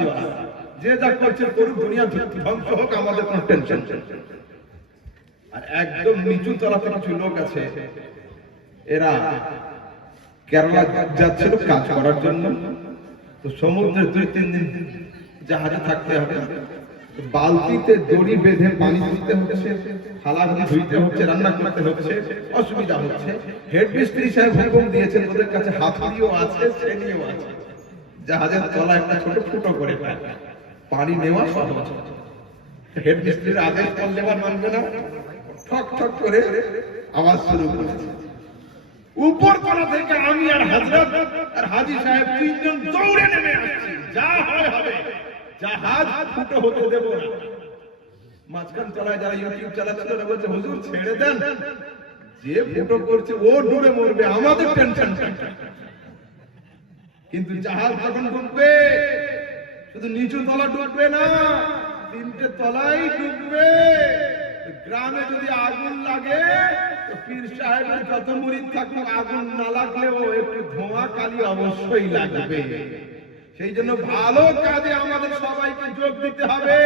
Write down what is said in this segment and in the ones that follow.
দিও না, যে যা করছে করুক, দুনিয়া ধ্বংস হোক, আমাদের কোনো টেনশন। আর একদম নিচু তলাতে কিছু লোক আছে, এরা কেরালা যাচ্ছিল কাজ করার জন্য, তো সমুদ্রে 2-3 দিন জাহাজে থাকতে হবে, বালতিতে দড়ি বেঁধে পানি তুলতে হচ্ছে, থালা ধুইতে হচ্ছে, রান্না করতে হচ্ছে, অসুবিধা হচ্ছে। হেড মিস্ত্রি সাহেব হুকুম দিয়েছেন, ওদের কাছে হাতুড়িও আছে, শ্রেণীও আছে, জাহাজের তলা একটা ছোট ফুটো করে পানি নেওয়া সহজ। হেড মিস্ত্রির আদেশ করলে আর মানবে না, ঠক ঠক করে আওয়াজ শুরু করেছে। উপর তলা থেকে আমি আর হযরত আর হাজী সাহেব 3 জন দৌড়ে নেমে আসছি, যা হয় হবে, জাহাজ ফুটো হতে দেব না। মাঝখান তলায় যারা ইউটিউব চালাচ্ছিল ওরা বলছে, হুজুর ছেড়ে দেন, যে ফুটো করছে ও ডুবে মরবে, আমাদের টেনশন। কিন্তু জাহাজ যখন ডুববে, শুধু নিচু তলা ডুববে না, 3টে তলাই ডুববে। গ্রামে যদি আগুন লাগে, তো পীর সাহেবের যত মুরিদ থাকুক, আগুন না লাগলেও একটু ধোঁয়া কালি অবশ্যই লাগবে। সেই জন্য ভালো কাজে আমাদের সবাইকে যোগ দিতে হবে,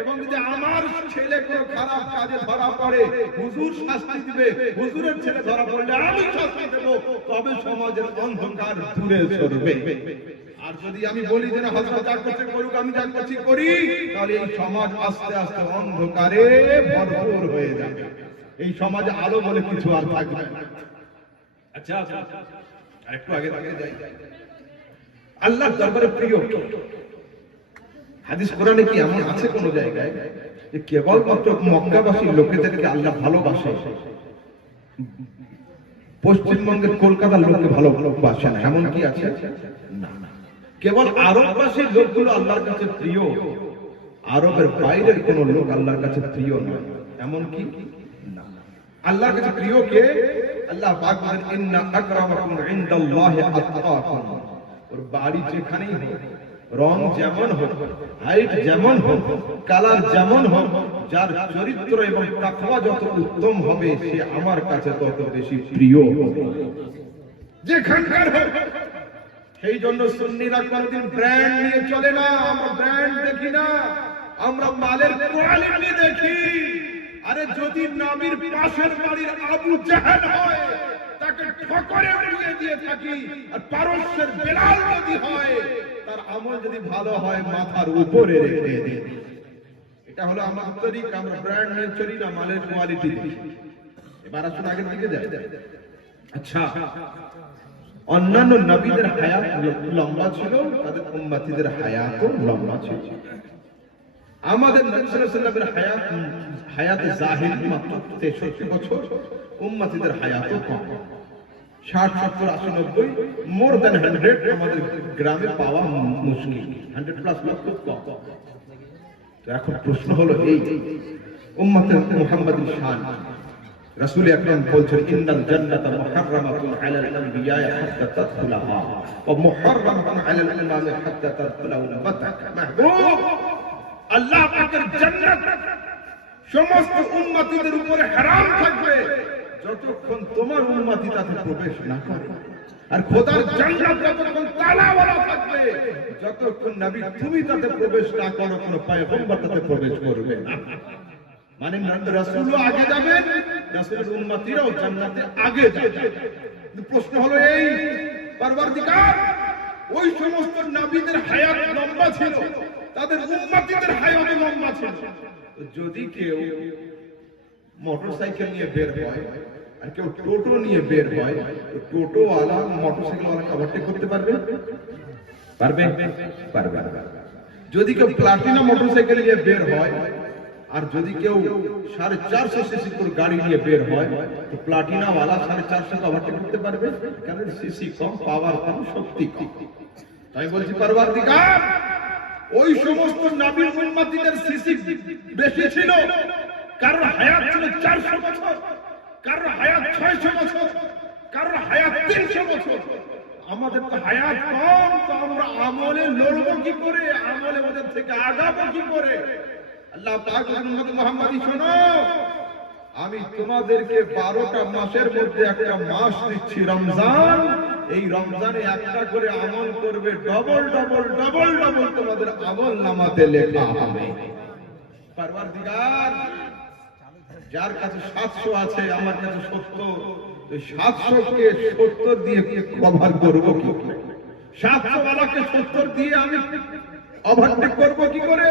এবং যদি আমার ছেলে কোনো খারাপ কাজে ধরা পড়ে, হুজুর শাস্তি দিবে, হুজুরের ছেলে ধরা পড়লে আমি শাস্তি দেব, তবে সমাজের অন্ধকার দূরে সরবে। আর যদি আমি বলি যে না, হযরত যা করছে করুক, আমি যা করছি করি, তাহলে এই সমাজ আস্তে আস্তে অন্ধকারে ভরপুর হয়ে যাবে, এই সমাজে আলো বলে কিছু আর থাকবে না। আচ্ছা, আরেকটু আগে যাই। আল্লাহর দরবারে প্রিয় হাদিস কোরআনে কি এমন আছে কোন জায়গায় যে কেবলমাত্র মক্কাবাসী লোকেদেরকে আল্লাহ ভালোবাসে, পশ্চিমবঙ্গের কলকাতার লোককে ভালোবাসে না, এমন কি আছে? না। কেবল আরববাসীর লোকগুলো আল্লাহর কাছে প্রিয়, আরবের বাইরের কোন লোক আল্লাহর কাছে প্রিয় নয়, এমন কি? না। আল্লাহর কাছে প্রিয় কে? আল্লাহ পাক বলেন, ইন্না আকরামাকুম ইনদাল্লাহি আতকাকুম। ওর বাড়ি যেখানেই হোক, রং যেমন হোক, হাইট যেমন হোক, কালার যেমন হোক, যার চরিত্র এবং তাকওয়া যত উত্তম হবে, সে আমার কাছে তত বেশি প্রিয় হবে, যেখানকার হোক। সেই জন্য সুন্নিরা কোনদিন ব্র্যান্ড নিয়ে চলে না, আমরা ব্র্যান্ড দেখি না, আমরা মালের কোয়ালিটি দেখি। আরে যদি নবীর পাশের বাড়ির আবু জাহেল হয়, তাকে ঠকরে উড়িয়ে দিয়ে থাকি, আর পারস্যের বেলাল যদি হয়, তার আমল যদি ভালো হয়, মাথার উপরে রেখে দিই। এটা হলো আমাদের তরিকা, আমরা ব্র্যান্ড নিয়ে চলি না, মালের কোয়ালিটি দেখি। এবার আসুন আগের দিকে যাই। আচ্ছা, অন্যান্য নবীদের হায়াত লম্বা ছিল, তাদের উম্মতিদের হায়াতও লম্বা ছিল। আমাদের নবী সাল্লাল্লাহু আলাইহি ওয়াসাল্লামের হায়াত জাহিরি মাত্র 63 বছর, উম্মতিদের হায়াতও কম, 60, 70, 80, 90, মোর দ্যান 100 আমাদের গ্রামে পাওয়া মুশকিল, 100+ লোক খুব কম। তো এখন প্রশ্ন হলো এই, উম্মতে মুহাম্মাদের শান। রাসূল আকরাম বলছেন, ইন্নাল জান্নাতা মুহাররামাতুন আলাল আনবিয়া হাত্তা তাদখুলাহা ওয়া মুহাররামাতুন আলাল ইমাম হাত্তা তাদখুলাহু উম্মাতাক। মাহবুব, আল্লাহ পাকের জান্নাত সমস্ত উম্মতিদের উপরে হারাম থাকবে যতক্ষণ তোমার উম্মতি তাতে প্রবেশ না করে, আর খোদার জান্নাত যতক্ষণ তালাওয়ালা থাকবে যতক্ষণ নবী তুমি তাতে প্রবেশ না করো, কোন পয়গম্বর তাতে প্রবেশ করবে না। মানে রাসূলও আগে যাবে, রাসূলের উম্মতিরাও জান্নাতে আগে যাবে। কিন্তু প্রশ্ন হলো এই, পরওয়ারদিগার ওই সমস্ত নবীদের হায়াত লম্বা ছিল, তাদের উম্মতিদের হায়াত লম্বা ছিল। যদি কেউ মোটরসাইকেল নিয়ে বের হয় আর কেউ টোটো নিয়ে বের হয়, টোটো ওয়ালা মোটরসাইকেল ওয়ালাকে ওভারটেক করতে পারবে? পারবে? পারবে না। যদি কেউ প্লাটিনা মোটরসাইকেল নিয়ে বের হয় আর যদি কেউ 450 সিসি করে গাড়ি নিয়ে বের হয়, তো প্লাটিনা ওয়ালা 450 ওভারটেক করতে পারবে? কারণ সিসি কম, পাওয়ার কম, শক্তি কম। তাই বলছি পরওয়ারদিগার ওই সমস্ত নবীর উম্মতিদের সিসি বেশি ছিল, কারোর হায়াত ছিল 400 বছর, কারোর হায়াত 600 বছর, কারোর হায়াত 300 বছর। আমাদের তো হায়াত কম, তো আমরা আমলে লড়বো কি করে, আমলে ওদের থেকে আগাবো কি করে? আল্লাহ পাক উম্মত মুহাম্মাদি শোনো, আমি তোমাদেরকে 12টা মাসের মধ্যে একটা মাস দিচ্ছি রমজান। এই রমজানে একটা করে আমল করবে, ডবল ডবল ডবল ডবল তোমাদের আমল নামাতে লেখা হবে। পরওয়ারদিগার, যার কাছে 700 আছে, আমার কাছে 70, 700 কে 70 দিয়ে কভার করব কি করে? 700 ওয়ালাকে 70 দিয়ে আমি ওভারটেক করব কি করে?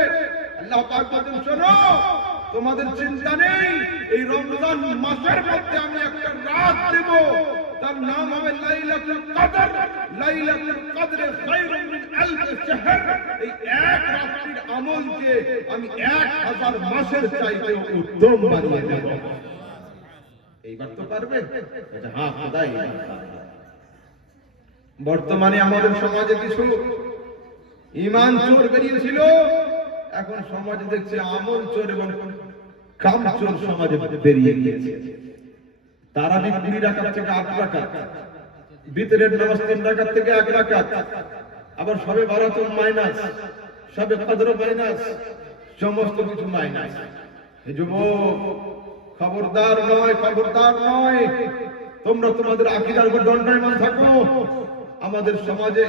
আল্লাহ পাক বলেন, শোনো, তোমাদের চিন্তা নেই, এই রমজান মাসের মধ্যে আমি একটা রাত দেব, তার নাম হবে লাইলাতুল কদর। লাইলাতুল কদরে খায়রুম মিন আলফ শাহর। এই এক রাতের আমলকে আমি 1000 মাসের চাইতে উত্তম বানিয়ে দেব। এইবার তো পারবে? হ্যাঁ খোদাই। বর্তমানে আমাদের সমাজে কিছু ঈমান চোর বেরিয়েছিল, এখন সমাজে দেখছে আমল চোর এবং কাম চোর সমাজে বেরিয়ে গিয়েছে। তারাবি 20 রাকাত থেকে 8 রাকাত, বিতরের নামাজ 3 রাকাত থেকে 1 রাকাত, আবার সবে বারাত মাইনাস, সবে কদর মাইনাস, সমস্ত কিছু মাইনাস। এই যুবক, খবরদার নয়, খবরদার নয়, তোমরা তোমাদের আকীদার উপর দণ্ডায়মান থাকো। আমাদের সমাজে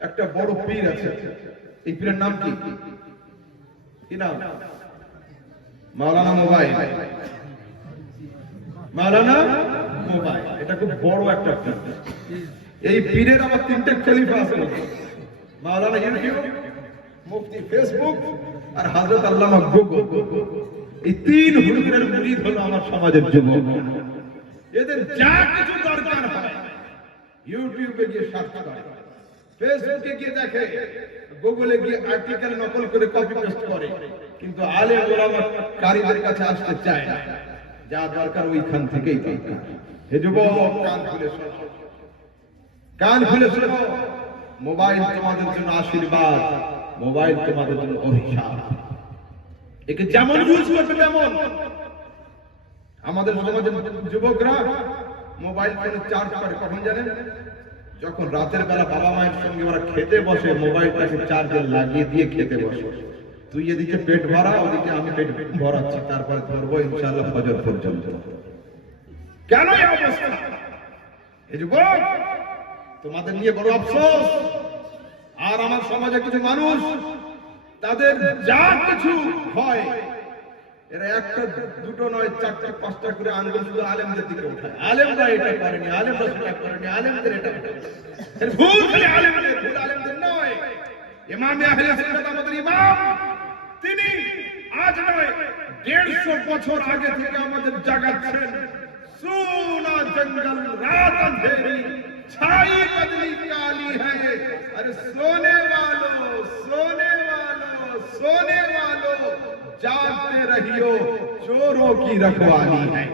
একটা বড় পীর আছে, এই পীরের নাম কি? কি নাম? মাওলানা মোবাইল। মাওলানা মোবাইল, এটা খুব বড় একটা পীর। এই পীরের আবার 3টে খলিফা আছে, মাওলানা ইউটিউব, মুফতি ফেসবুক, আর হযরত আল্লামা গুগল। এই 3 হুজুরের মুরিদ হলো আমার সমাজের যুবক। এদের যা কিছু দরকার হয় ইউটিউবে গিয়ে সার্চ করে, ফেসবুকে গিয়ে দেখে, গুগলে গিয়ে আর্টিকেল নকল করে কপি পেস্ট করে, কিন্তু আলেম ওলামা কারীদের কাছে আসতে চায় না। যা দরকার ওইখান থেকেই দরকার। হে যুবক, কান খুলে শোনো, কান খুলে শোনো। মোবাইল তোমাদের জন্য আশীর্বাদ, মোবাইল তোমাদের জন্য অভিশাপ। একে যেমন ইউজ করবে তেমন। আমাদের সমাজের যুবকরা মোবাইল ফোনে চার্জ করে কখন জানেন? যখন রাতের বেলা বাবা মায়ের সঙ্গে ওরা খেতে বসে, মোবাইলটাকে চার্জে লাগিয়ে দিয়ে খেতে বসে। তুই এদিকে পেট ভরা, ওদিকে আমি পেট ভরাচ্ছি, তারপরে ধরবো ইনশাআল্লাহ ফজর পর্যন্ত। কেন এই অবস্থা? এই যুবক, তোমাদের নিয়ে বড় আফসোস। আর আমার সমাজে কিছু মানুষ, তাদের যা কিছু হয়, এরা একটা দুটো নয়, 4টা 5টা করে আঙ্গুল শুধু আলেমদের দিকে ওঠায়। আলেমরা এটা করেনি, আলেমরা সেটা করেনি, আলেমদের এটা ভুল, খালি আলেমদের, ভুল আলেমদের নয়। ইমাম আহলে সুন্নাত, আমাদের ইমাম, তিনি আজ নয় 150 বছর আগে থেকে আমাদের জাগাচ্ছেন। সোনা জঙ্গল রাত अंधेरी छाई बदली काली है, अरे सोने वालों, सोने वालों, सोने वालों, जागते रहियो, चोरों की रखवाली है।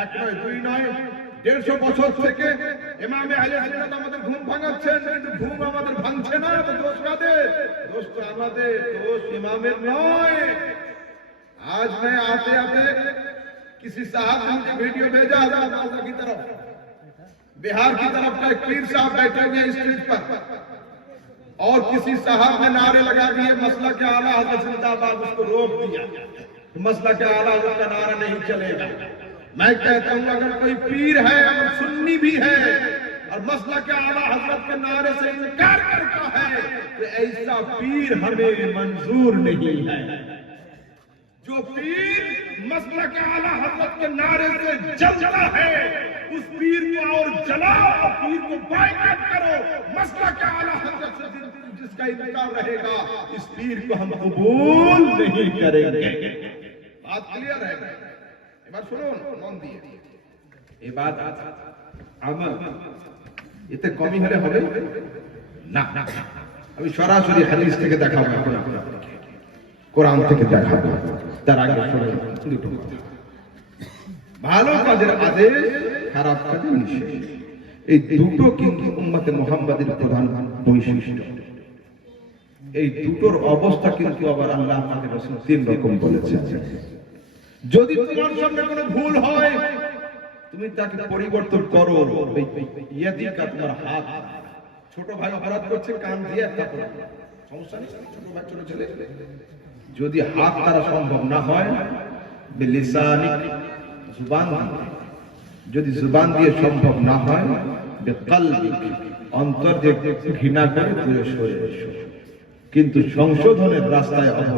এক নয়, দুই নয়, 150 বছর থেকে ইমাম আহলে সুন্নাত আমাদের ঘুম ভাঙাচ্ছেন, কিন্তু ঘুম আমাদের ভাঙছে না। তো দোষ কাদের? দোষ তো আমাদের, দোষ ইমামের নয়। आज मैं आते आते किसी साहब ने मुझे वीडियो भेजा था की तरफ, बिहार की तरफ का एक पीर साहब बैठे हुए स्टेज पर, और किसी साहब ने नारे लगा दिए मसला के आला हज़रत जिंदाबाद, उसको रोक दिया, मसला के आला हज़रत का नारा नहीं चलेगा। मैं कहता हूं, अगर कोई पीर है और सुन्नी भी है और मसला के आला हज़रत के नारे से इनकार करता है, तो ऐसा पीर हमें मंजूर नहीं है। जो पीर मसला के आला हज़रत के नारे से जलता है, उस पीर को और जलाओ, पीर को बायकॉट करो। मसला के आला हज़रत से जिसका इनकार रहेगा, इस पीर को हम कबूल नहीं करेंगे। बात क्लियर है? এবার শুনুন মন দিয়ে, ইবাদত আমল এতে কমই হলে হবে না। আমি সরাসরি হাদিস থেকে দেখাবো, কোরআন থেকে দেখাবো। তার আগে শুনুন দুটো কথা। ভালো কাজের আদেশ, খারাপ কাজের নিষেধ, এই দুটো কিন্তু উম্মতে মুহাম্মাদের প্রধান বৈশিষ্ট্য। এই দুটোর অবস্থা কিন্তু আবার আল্লাহ আমাদের রাসূল 3 রকম বলেছেন। যদি তোমার সামনে কোনো ভুল হয়, তুমি তাকে পরিবর্তন করো। ইয়াদিকা, তোমার হাত। ছোট ভাই অপরাধ করছে, কান দিয়ে একটা করো, সমস্যা নেই, ছোট ভাই ছোট ছেলে। যদি হাত দ্বারা সম্ভব না হয়, বিলিসানিক, জুবান, যদি জুবান দিয়ে সম্ভব না হয় বিকলবিক, অন্তর যে ঘৃণা করে দূরে সরে এসো। কিন্তু সংশোধনের রাস্তায়